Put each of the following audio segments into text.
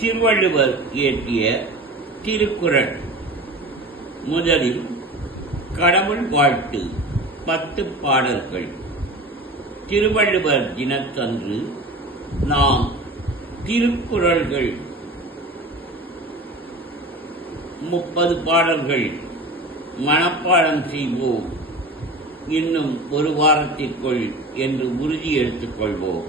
திருவள்ளுவர் இயற்றிய திருக்குறள். முதலில் கடவுள் வாழ்த்து 10 பாடல்கள். திருவள்ளுவர் தினத்தன்று நாம் திருக்குறள்கள் 30 பாடல்கள் மனப்பாடம் செய்வோம். இன்னும் ஒரு வாரத்திற்குள் என்று உறுதி எடுத்துக் கொள்வோம்.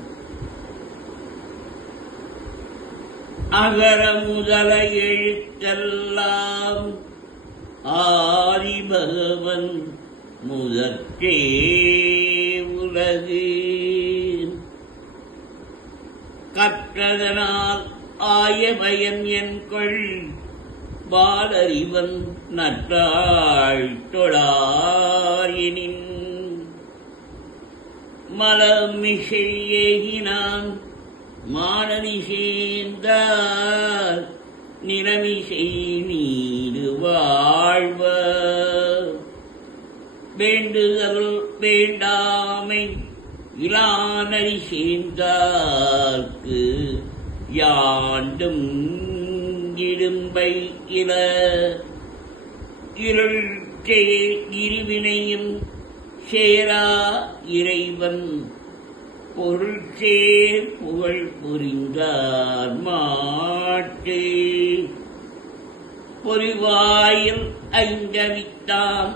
அகர முதல எழுத்தெல்லாம் ஆதி பகவன் முதற்றே உலகு. கற்றதனால் ஆய பயன் என்கொள் பாலறிவன் நற்றாள் தொழாயினின். மலமிசை ஏகினான் மானனி சேர்ந்தார் நிறமிசை நீடு வாழ்வ. வேண்டுதல் வேண்டாமை இலானடி சேர்ந்தார்க்கு யாண்டும் இடும்பை இல. இருள் இருவினையும் சேரா இறைவன் பொருள் சேர் புகழ் புரிந்தார் மாட்டு. பொறிவாயில் ஐந்தவித்தான்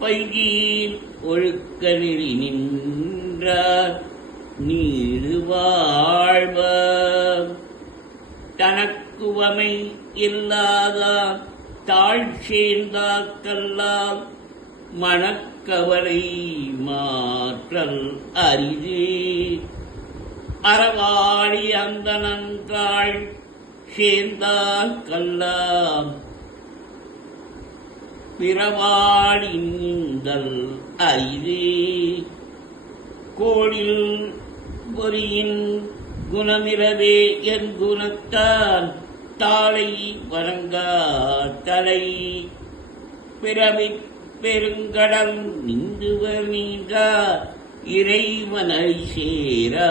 பைகீர் ஒழுக்க நெறி நின்றார் நீடு வாழ்வ. தனக்குவமை இல்லாதான் தாழ் சேர்ந்தாக்கெல்லாம் மனக்கவலை மாற்றல் அரிது. அறவாடி அந்த நன்றாள் சேர்ந்தாக்கெல்லாம் பிறவாடி நீந்தல் அரிது. கோளில் பொறியின் குணமிரவே என் குணத்தான் தாளை வணங்கா தலை. பிறவி பெருங்கடல் நீந்துவர் நீங்கா இறைவனை சேராதார்.